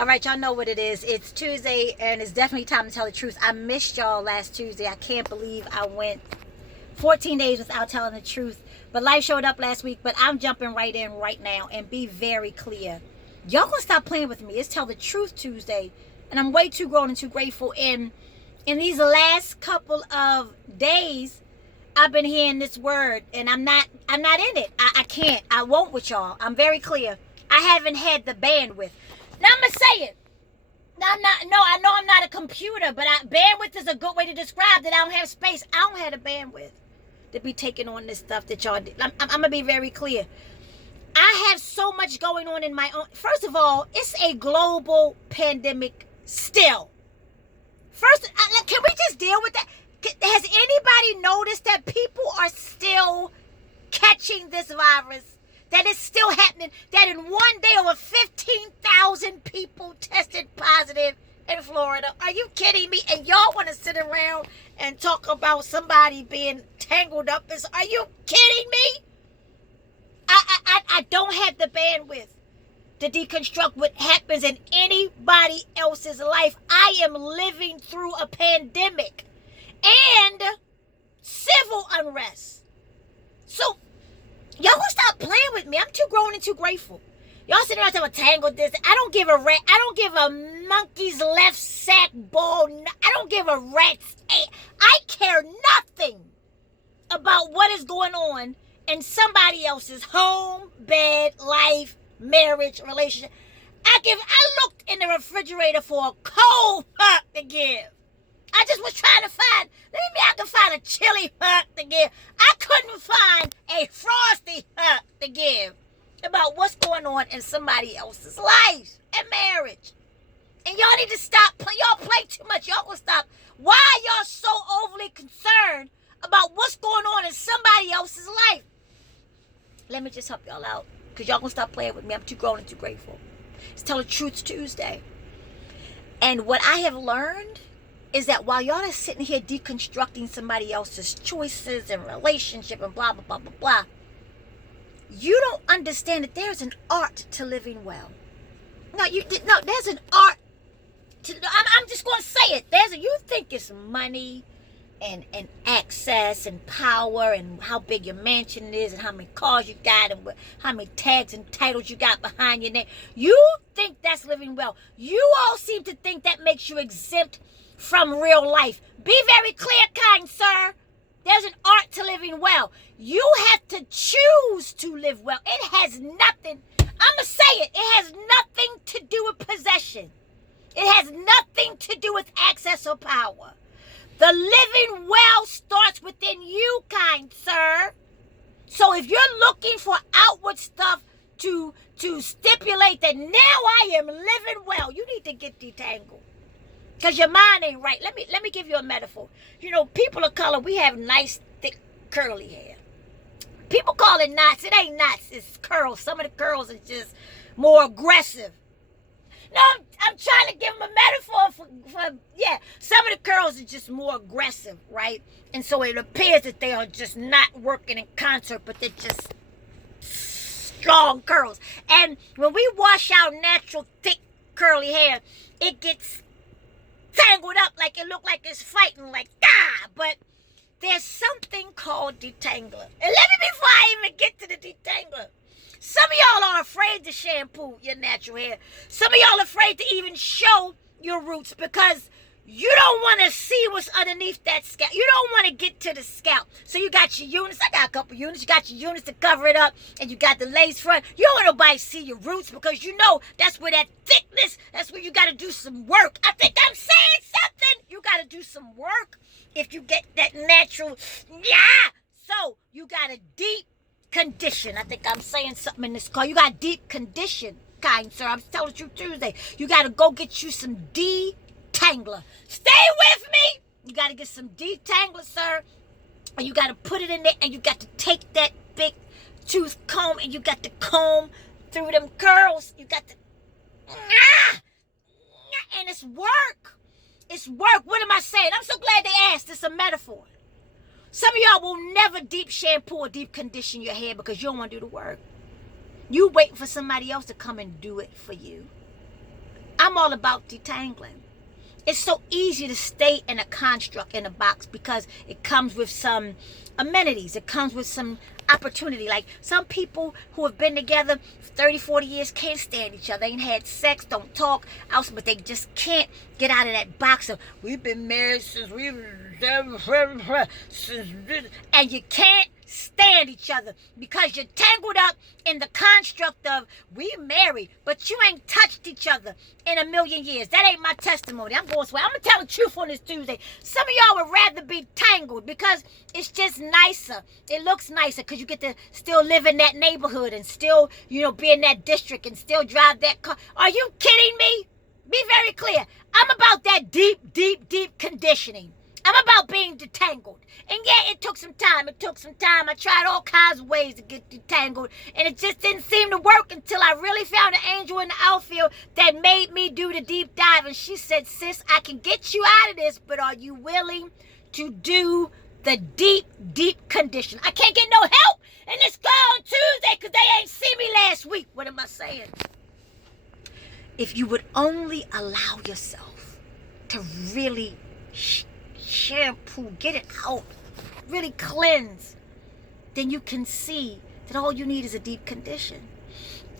All right, y'all know what it is. It's Tuesday, and it's definitely time to tell the truth. I missed y'all last Tuesday. I can't believe I went 14 days without telling the truth. But life showed up last week, but I'm jumping right in right now and be very clear. Y'all gonna stop playing with me. It's Tell the Truth Tuesday, and I'm way too grown and too grateful. And in these last couple of days, I've been hearing this word, and I'm not in it. I can't. I won't with y'all. I'm very clear. I haven't had the bandwidth. Now I'm gonna say it. I know I'm not a computer, but bandwidth is a good way to describe that I don't have space. I don't have the bandwidth to be taking on this stuff that y'all did. I'm gonna be very clear. I have so much going on in my own. First of all, it's a global pandemic still. First, can we just deal with that? Has anybody noticed that people are still catching this virus? That is still happening? That in one day over 15,000 people tested positive in Florida? Are you kidding me? And y'all want to sit around and talk about somebody being tangled up? Are you kidding me? I don't have the bandwidth to deconstruct what happens in anybody else's life. I am living through a pandemic and civil unrest. So y'all gonna stop playing with me. I'm too grown and too grateful. Y'all sitting around talking about tangled this. I don't give a rat. I don't give a monkey's left sack ball. I don't give a rat's. I care nothing about what is going on in somebody else's home, bed, life, marriage, relationship. I looked in the refrigerator for a cold hug to give. I just was trying to find, maybe I can find a chili hug to give. I couldn't find a frosty hug to give about what's going on in somebody else's life and marriage. And y'all need to stop. Y'all play too much. Y'all gonna stop. Why are y'all so overly concerned about what's going on in somebody else's life? Let me just help y'all out, because y'all gonna stop playing with me. I'm too grown and too grateful. It's Tell the Truth Tuesday. And what I have learned is that while y'all are sitting here deconstructing somebody else's choices and relationship and blah, blah, blah, blah, blah, you don't understand that there's an art to living well. No, there's an art to, I'm just going to say it. You think it's money and access and power and how big your mansion is and how many cars you got and how many tags and titles you got behind your name. You think that's living well. You all seem to think that makes you exempt from real life. Be very clear, kind sir. There's an art to living well. You have to choose to live well. It has nothing, I'm going to say it, it has nothing to do with possession. It has nothing to do with access or power. The living well starts within you, kind sir. So if you're looking for outward stuff to stipulate that now I am living well, you need to get detangled. Because your mind ain't right. Let me give you a metaphor. You know, people of color, we have nice, thick, curly hair. People call it knots. It ain't knots. It's curls. Some of the curls are just more aggressive. No, I'm trying to give them a metaphor for some of the curls are just more aggressive, right? And so it appears that they are just not working in concert, but they're just strong curls. And when we wash out natural, thick, curly hair, it gets tangled up like it look like it's fighting like but there's something called detangler. And let me, before I even get to the detangler, some of y'all are afraid to shampoo your natural hair. Some of y'all are afraid to even show your roots because you don't want to see what's underneath that scalp. You don't want to get to the scalp. So you got your units. I got a couple units. You got your units to cover it up. And you got the lace front. You don't want nobody to see your roots because you know that's where that thickness, that's where you got to do some work. I think I'm saying something. You got to do some work if you get that natural. So you got a deep condition. I think I'm saying something in this call. You got deep condition, kind sir. I'm telling you Tuesday. You got to go get you some detangler. Stay with me. You got to get some detangler, sir. And you got to put it in there, and you got to take that big tooth comb, and you got to comb through them curls. You got to, and it's work. It's work. What am I saying? I'm so glad they asked. It's a metaphor. Some of y'all will never deep shampoo or deep condition your hair because you don't want to do the work. You waiting for somebody else to come and do it for you. I'm I'm all about detangling. It's so easy to stay in a construct, in a box, because it comes with some amenities. It comes with some opportunity. Like some people who have been together 30, 40 years can't stand each other. They ain't had sex, don't talk, else, but they just can't get out of that box of, we've been married since we were, and you can't stand each other because you're tangled up in the construct of we married, but you ain't touched each other in a million years. That ain't my testimony. I'm going swear. I'm gonna tell the truth on this Tuesday. Some of y'all would rather be tangled because it's just nicer. It looks nicer because you get to still live in that neighborhood and still, be in that district and still drive that car. Are you kidding me? Be very clear. I'm about that deep, deep, deep conditioning. I'm about being detangled. And yeah, it took some time. I tried all kinds of ways to get detangled. And it just didn't seem to work until I really found an angel in the outfield that made me do the deep dive. And she said, sis, I can get you out of this, but are you willing to do the deep, deep condition? I can't get no help in this girl on Tuesday because they ain't see me last week. What am I saying? If you would only allow yourself to really shampoo, get it out, really cleanse, then you can see that all you need is a deep condition.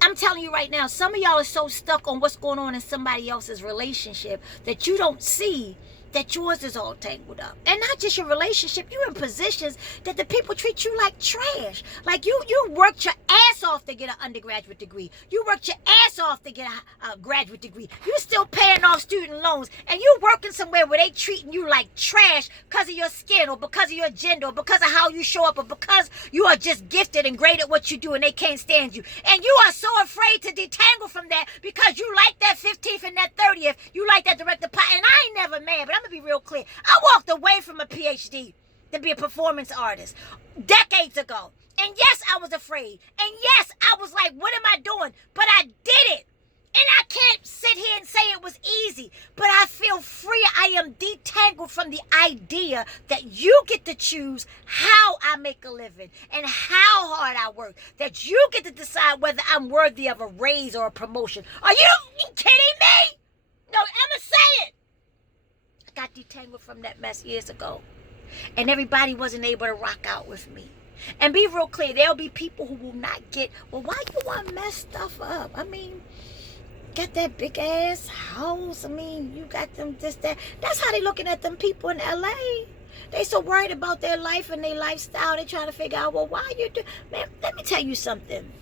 I'm telling you right now, some of y'all are so stuck on what's going on in somebody else's relationship that you don't see that yours is all tangled up. And not just your relationship, you're in positions that the people treat you like trash. Like you worked your ass off to get an undergraduate degree. You worked your ass off to get a graduate degree. You still paying off student loans. And you working somewhere where they treating you like trash because of your skin or because of your gender or because of how you show up or because you are just gifted and great at what you do and they can't stand you. And you are so afraid to detangle from that because you like that 15th and that 30th. You like that director pie. And I ain't never mad, but I'm going to be real clear. I walked away from a PhD to be a performance artist decades ago. And yes, I was afraid. And yes, I was like, what am I doing? But I did it. And I can't sit here and say it was easy, but I feel free. I am detangled from the idea that you get to choose how I make a living and how hard I work. That you get to decide whether I'm worthy of a raise or a promotion. Are you kidding me? No, I'm going to say it. I got detangled from that mess years ago. And everybody wasn't able to rock out with me. And be real clear, there'll be people who will not get, well, why you want to mess stuff up? I mean, got that big ass house. I mean, you got them this, that. That's how they looking at them people in LA. They so worried about their life and their lifestyle. They trying to figure out, well, why you do? Man, let me tell you something.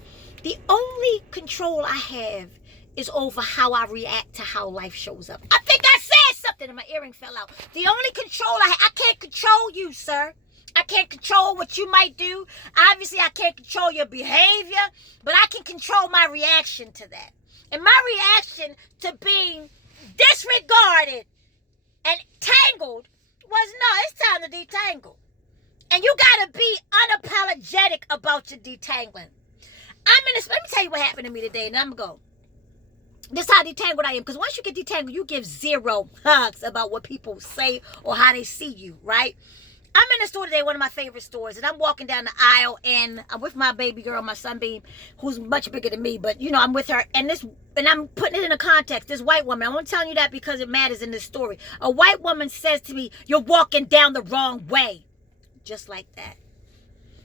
The only control I have is over how I react to how life shows up. I think I said something and my earring fell out. The only control I can't control you, sir. I can't control what you might do. Obviously, I can't control your behavior, but I can control my reaction to that. And my reaction to being disregarded and tangled was, no, it's time to detangle. And you got to be unapologetic about your detangling. Let me tell you what happened to me today, and I'm going to go. This is how detangled I am. Because once you get detangled, you give zero hugs about what people say or how they see you, right? I'm in the store today, one of my favorite stores, and I'm walking down the aisle, and I'm with my baby girl, my Sunbeam, who's much bigger than me, but I'm with her, and I'm putting it in a context. This white woman, I'm only telling you that because it matters in this story. A white woman says to me, "You're walking down the wrong way," just like that.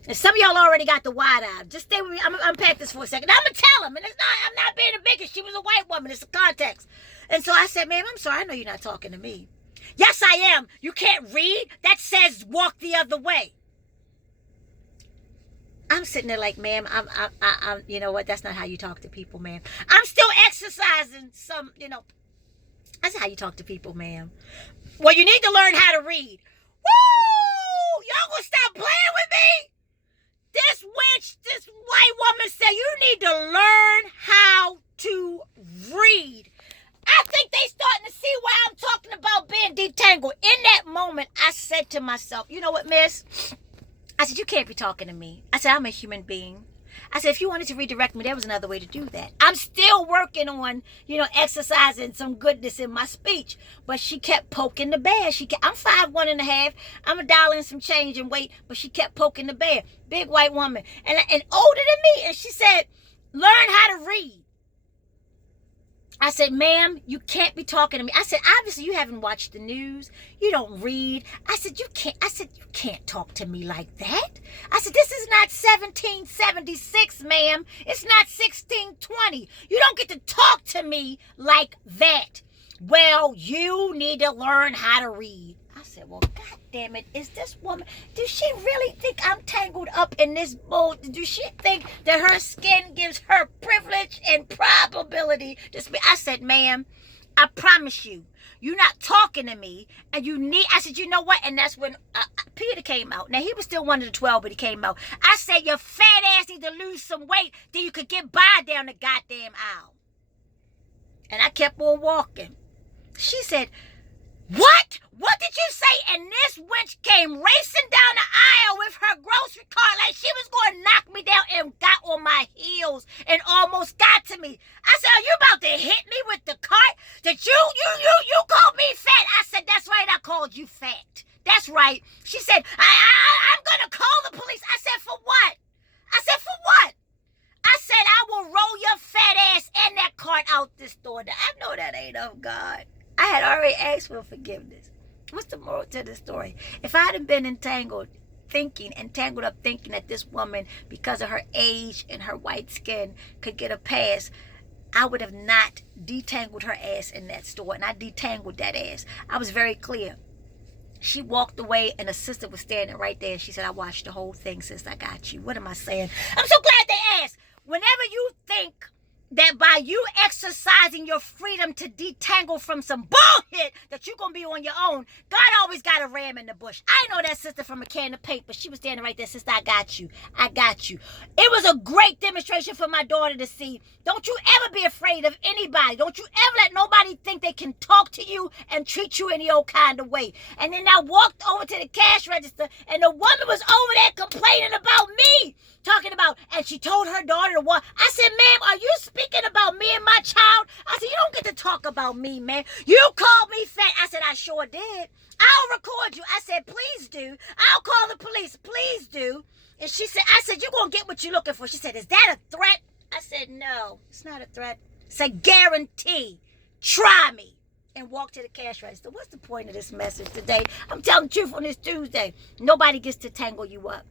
And some of y'all already got the wide eye. Just stay with me. I'm gonna unpack this for a second. I'm gonna tell them, and I'm not being a bigot. She was a white woman. It's a context. And so I said, "Ma'am, I'm sorry. I know you're not talking to me." "Yes, I am. You can't read? That says walk the other way." I'm sitting there like, "Ma'am, I'm you know what? That's not how you talk to people, ma'am. I'm still exercising some, That's how you talk to people, ma'am. Well, you need to learn how to read." Woo! Y'all gonna stop playing with me? This witch, this white woman said, you need to learn how to read. I think they starting to see why I'm talking about being detangled. In that moment, I said to myself, "You know what, miss?" I said, "You can't be talking to me." I said, "I'm a human being." I said, "If you wanted to redirect me, there was another way to do that." I'm still working on, exercising some goodness in my speech. But she kept poking the bear. I'm 5'1.5". I'm a dollar and some change in weight, but she kept poking the bear. Big white woman. And older than me. And she said, "Learn how to read." I said, ma'am, you can't be talking to me. I said, obviously you haven't watched the news. You don't read. I said, you can't talk to me like that. I said, this is not 1776, ma'am. It's not 1620. You don't get to talk to me like that. Well, you need to learn how to read. I said, well, God damn it, is this woman, does she really think I'm tangled up in this bull? Does she think that her skin gives her privilege and probability to speak? I said, ma'am, I promise you, you're not talking to me, and I said, you know what? And that's when Peter came out. Now, he was still one of the 12, but he came out. I said, your fat ass need to lose some weight, then you could get by down the goddamn aisle. And I kept on walking. She said, what? What did you say? And this wench came racing down the aisle with her grocery cart like she was going to knock me down, and got on my heels and almost got to me. I said, are you about to hit me with the cart? That you called me fat? I said, that's right, I called you fat. That's right. She said, I'm going to call the police. I said, for what? I said, for what? I said, I will roll your fat ass and that cart out this door. Now, I know that ain't of God. I had already asked for forgiveness. What's the moral to the story? If I hadn't been tangled up thinking that this woman, because of her age and her white skin, could get a pass, I would have not detangled her ass in that store. And I detangled that ass. I was very clear. She walked away, and a sister was standing right there. And she said, I watched the whole thing, sis. I got you. What am I saying? I'm so glad they asked. Whenever you think that by you exercising your freedom to detangle from some bullshit that you're going to be on your own, God always got a ram in the bush. I know that sister from a can of paint, but she was standing right there. Sister, I got you. I got you. It was a great demonstration for my daughter to see. Don't you ever be afraid of anybody. Don't you ever let nobody think they can talk to you and treat you any old kind of way. And then I walked over to the cash register, and the woman was over there complaining about me. Talking about, and she told her daughter to walk. I said, ma'am, are you speaking about me and my child? I said, you don't get to talk about me, man. You called me fat. I said, I sure did. I'll record you. I said, please do. I'll call the police. Please do. And she said, I said, you're going to get what you're looking for. She said, is that a threat? I said, no, it's not a threat. It's a guarantee. Try me. And walk to the cash register. What's the point of this message today? I'm telling the truth on this Tuesday. Nobody gets to tangle you up.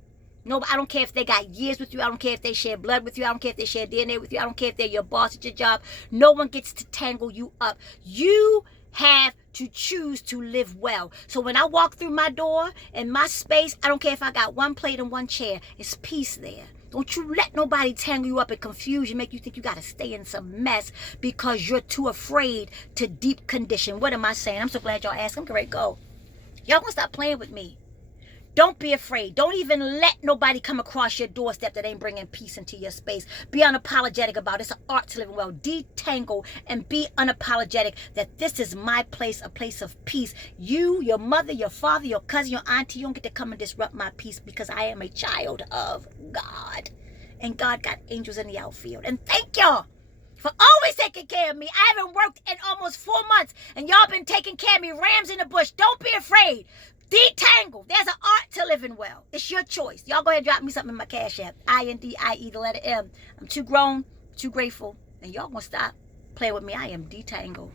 No, I don't care if they got years with you. I don't care if they share blood with you. I don't care if they share DNA with you. I don't care if they're your boss at your job. No one gets to tangle you up. You have to choose to live well. So when I walk through my door and my space, I don't care if I got one plate and one chair. It's peace there. Don't you let nobody tangle you up and confuse you, make you think you got to stay in some mess because you're too afraid to deep condition. What am I saying? I'm so glad y'all asked. I'm ready to go. Y'all gonna stop playing with me. Don't be afraid. Don't even let nobody come across your doorstep that ain't bringing peace into your space. Be unapologetic about it. It's an art to live well. Detangle and be unapologetic that this is my place, a place of peace. You, your mother, your father, your cousin, your auntie, you don't get to come and disrupt my peace because I am a child of God. And God got angels in the outfield. And thank y'all for always taking care of me. I haven't worked in almost 4 months, and y'all been taking care of me. Rams in the bush. Don't be afraid. Detangle. There's an art to living well. It's your choice. Y'all go ahead and drop me something in my Cash App. INDIE, the letter M. I'm too grown, too grateful, and y'all gonna stop playing with me. I am detangled.